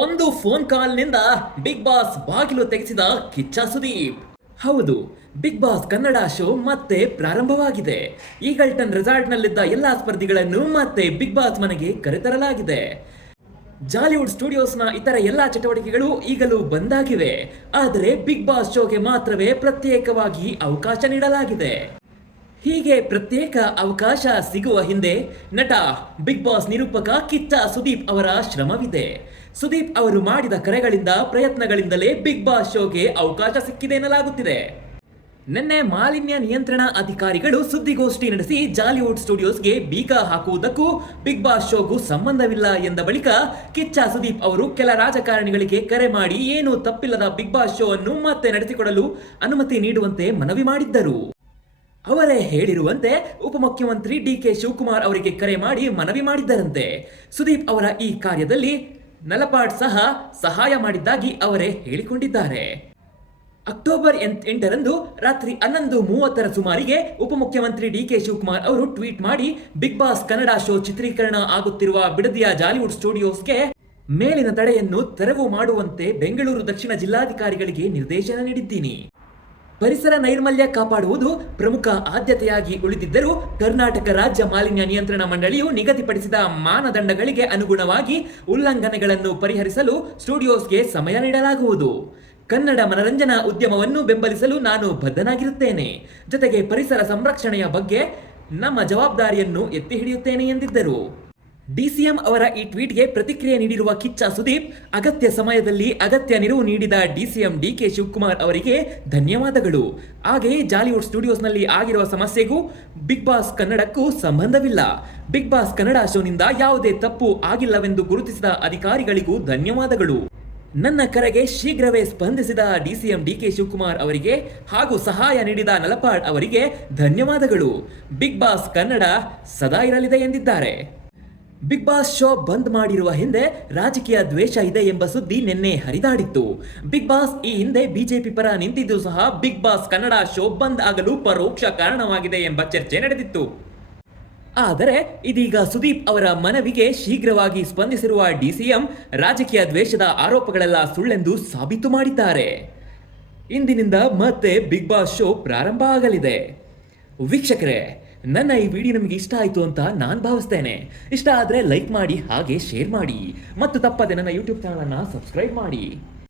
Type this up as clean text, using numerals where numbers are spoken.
ಒಂದು phone ಕಾಲ್ನಿಂದ big boss ಬಾಗಿಲು ತೆಗೆಸಿದ ಕಿಚ್ಚ ಸುದೀಪ್. ಹೌದು, ಬಿಗ್ ಬಾಸ್ ಕನ್ನಡ ಶೋ ಮತ್ತೆ ಪ್ರಾರಂಭವಾಗಿದೆ. ಈಗಲ್ಟನ್ ರೆಸಾರ್ಟ್ನಲ್ಲಿದ್ದ ಎಲ್ಲಾ ಸ್ಪರ್ಧಿಗಳನ್ನು ಮತ್ತೆ ಬಿಗ್ ಬಾಸ್ ಮನೆಗೆ ಕರೆತರಲಾಗಿದೆ. ಜಾಲಿವುಡ್ ಸ್ಟುಡಿಯೋಸ್ನ ಇತರ ಎಲ್ಲಾ ಚಟುವಟಿಕೆಗಳು ಈಗಲೂ ಬಂದಾಗಿವೆ. ಆದರೆ ಬಿಗ್ ಬಾಸ್ ಶೋಗೆ ಮಾತ್ರವೇ ಪ್ರತ್ಯೇಕವಾಗಿ ಅವಕಾಶ ನೀಡಲಾಗಿದೆ. ಹೀಗೆ ಪ್ರತ್ಯೇಕ ಅವಕಾಶ ಸಿಗುವ ಹಿಂದೆ ನಟ ಬಿಗ್ ಬಾಸ್ ನಿರೂಪಕ ಕಿಚ್ಚ ಸುದೀಪ್ ಅವರ ಶ್ರಮವಿದೆ. ಸುದೀಪ್ ಅವರು ಮಾಡಿದ ಕರೆಗಳಿಂದ ಪ್ರಯತ್ನಗಳಿಂದಲೇ ಬಿಗ್ ಬಾಸ್ ಶೋಗೆ ಅವಕಾಶ ಸಿಕ್ಕಿದೆ ಎನ್ನಲಾಗುತ್ತಿದೆ. ನಿನ್ನೆ ಮಾಲಿನ್ಯ ನಿಯಂತ್ರಣ ಅಧಿಕಾರಿಗಳು ಸುದ್ದಿಗೋಷ್ಠಿ ನಡೆಸಿ ಜಾಲಿವುಡ್ ಸ್ಟುಡಿಯೋಸ್ಗೆ ಬೀಗ ಹಾಕುವುದಕ್ಕೂ ಬಿಗ್ ಬಾಸ್ ಶೋಗೂ ಸಂಬಂಧವಿಲ್ಲ ಎಂದ ಬಳಿಕ ಕಿಚ್ಚ ಸುದೀಪ್ ಅವರು ಕೆಲ ರಾಜಕಾರಣಿಗಳಿಗೆ ಕರೆ ಮಾಡಿ ಏನೂ ತಪ್ಪಿಲ್ಲದ ಬಿಗ್ ಬಾಸ್ ಶೋ ಅನ್ನು ಮತ್ತೆ ನಡೆಸಿಕೊಡಲು ಅನುಮತಿ ನೀಡುವಂತೆ ಮನವಿ ಮಾಡಿದ್ದರು. ಅವರೇ ಹೇಳಿರುವಂತೆ ಉಪಮುಖ್ಯಮಂತ್ರಿ ಡಿ.ಕೆ. ಶಿವಕುಮಾರ್ ಅವರಿಗೆ ಕರೆ ಮಾಡಿ ಮನವಿ ಮಾಡಿದ್ದರಂತೆ. ಸುದೀಪ್ ಅವರ ಈ ಕಾರ್ಯದಲ್ಲಿ ನಲಪಾಡ್ ಸಹ ಸಹಾಯ ಮಾಡಿದ್ದಾಗಿ ಅವರೇ ಹೇಳಿಕೊಂಡಿದ್ದಾರೆ. ಅಕ್ಟೋಬರ್ 8ರಂದು ರಾತ್ರಿ 11:30 ಸುಮಾರಿಗೆ ಉಪಮುಖ್ಯಮಂತ್ರಿ ಡಿ.ಕೆ. ಶಿವಕುಮಾರ್ ಅವರು ಟ್ವೀಟ್ ಮಾಡಿ ಬಿಗ್ ಬಾಸ್ ಕನ್ನಡ ಶೋ ಚಿತ್ರೀಕರಣ ಆಗುತ್ತಿರುವ ಬಿಡದಿಯ ಜಾಲಿವುಡ್ ಸ್ಟುಡಿಯೋಸ್ಗೆ ಮೇಲಿನ ತಡೆಯನ್ನು ತೆರವು ಮಾಡುವಂತೆ ಬೆಂಗಳೂರು ದಕ್ಷಿಣ ಜಿಲ್ಲಾಧಿಕಾರಿಗಳಿಗೆ ನಿರ್ದೇಶನ ನೀಡಿದ್ದೀನಿ. ಪರಿಸರ ನೈರ್ಮಲ್ಯ ಕಾಪಾಡುವುದು ಪ್ರಮುಖ ಆದ್ಯತೆಯಾಗಿ ಉಳಿದಿದ್ದರೂ ಕರ್ನಾಟಕ ರಾಜ್ಯ ಮಾಲಿನ್ಯ ನಿಯಂತ್ರಣ ಮಂಡಳಿಯು ನಿಗದಿಪಡಿಸಿದ ಮಾನದಂಡಗಳಿಗೆ ಅನುಗುಣವಾಗಿ ಉಲ್ಲಂಘನೆಗಳನ್ನು ಪರಿಹರಿಸಲು ಸ್ಟುಡಿಯೋಸ್ಗೆ ಸಮಯ ನೀಡಲಾಗುವುದು. ಕನ್ನಡ ಮನರಂಜನಾ ಉದ್ಯಮವನ್ನು ಬೆಂಬಲಿಸಲು ನಾನು ಬದ್ಧನಾಗಿರುತ್ತೇನೆ. ಜೊತೆಗೆ ಪರಿಸರ ಸಂರಕ್ಷಣೆಯ ಬಗ್ಗೆ ನಮ್ಮ ಜವಾಬ್ದಾರಿಯನ್ನು ಎತ್ತಿ ಹಿಡಿಯುತ್ತೇನೆ ಎಂದಿದ್ದರು. ಡಿಸಿಎಂ ಅವರ ಈ ಟ್ವೀಟ್ಗೆ ಪ್ರತಿಕ್ರಿಯೆ ನೀಡಿರುವ ಕಿಚ್ಚ ಸುದೀಪ್, ಅಗತ್ಯ ಸಮಯದಲ್ಲಿ ಅಗತ್ಯ ನಿಲುವು ನೀಡಿದ ಡಿಸಿಎಂ ಡಿ.ಕೆ. ಶಿವಕುಮಾರ್ ಅವರಿಗೆ ಧನ್ಯವಾದಗಳು. ಹಾಗೆಯೇ ಜಾಲಿವುಡ್ ಸ್ಟುಡಿಯೋಸ್ನಲ್ಲಿ ಆಗಿರುವ ಸಮಸ್ಯೆಗೂ ಬಿಗ್ ಬಾಸ್ ಕನ್ನಡಕ್ಕೂ ಸಂಬಂಧವಿಲ್ಲ. ಬಿಗ್ ಬಾಸ್ ಕನ್ನಡ ಶೋನಿಂದ ಯಾವುದೇ ತಪ್ಪು ಆಗಿಲ್ಲವೆಂದು ಗುರುತಿಸಿದ ಅಧಿಕಾರಿಗಳಿಗೂ ಧನ್ಯವಾದಗಳು. ನನ್ನ ಕರೆಗೆ ಶೀಘ್ರವೇ ಸ್ಪಂದಿಸಿದ ಡಿಸಿಎಂ ಡಿ.ಕೆ. ಶಿವಕುಮಾರ್ ಅವರಿಗೆ ಹಾಗೂ ಸಹಾಯ ನೀಡಿದ ನಲಪಾಡ್ ಅವರಿಗೆ ಧನ್ಯವಾದಗಳು. ಬಿಗ್ ಬಾಸ್ ಕನ್ನಡ ಸದಾ ಇರಲಿದೆ ಎಂದಿದ್ದಾರೆ. ಬಿಗ್ ಬಾಸ್ ಶೋ ಬಂದ್ ಮಾಡಿರುವ ಹಿಂದೆ ರಾಜಕೀಯ ದ್ವೇಷ ಇದೆ ಎಂಬ ಸುದ್ದಿ ನಿನ್ನೆ ಹರಿದಾಡಿತ್ತು. ಬಿಗ್ ಬಾಸ್ ಈ ಹಿಂದೆ ಬಿಜೆಪಿ ಪರ ನಿಂತಿದ್ದು ಸಹ ಬಿಗ್ ಬಾಸ್ ಕನ್ನಡ ಶೋ ಬಂದ್ ಆಗಲು ಪರೋಕ್ಷ ಕಾರಣವಾಗಿದೆ ಎಂಬ ಚರ್ಚೆ ನಡೆದಿತ್ತು. ಆದರೆ ಇದೀಗ ಸುದೀಪ್ ಅವರ ಮನವಿಗೆ ಶೀಘ್ರವಾಗಿ ಸ್ಪಂದಿಸಿರುವ ಡಿಸಿಎಂ ರಾಜಕೀಯ ದ್ವೇಷದ ಆರೋಪಗಳೆಲ್ಲ ಸುಳ್ಳೆಂದು ಸಾಬೀತು ಮಾಡಿದ್ದಾರೆ. ಇಂದಿನಿಂದ ಮತ್ತೆ ಬಿಗ್ ಬಾಸ್ ಶೋ ಪ್ರಾರಂಭ ಆಗಲಿದೆ. ವೀಕ್ಷಕರೇ, ನನ್ನ ಈ ವಿಡಿಯೋ ನಿಮಗೆ ಇಷ್ಟ ಆಯಿತು ಅಂತ ನಾನು ಭಾವಿಸ್ತೇನೆ. ಇಷ್ಟ ಆದರೆ ಲೈಕ್ ಮಾಡಿ, ಹಾಗೆ ಶೇರ್ ಮಾಡಿ ಮತ್ತು ತಪ್ಪದೆ ನನ್ನ ಯೂಟ್ಯೂಬ್ ಚಾನಲನ್ನು ಸಬ್ಸ್ಕ್ರೈಬ್ ಮಾಡಿ.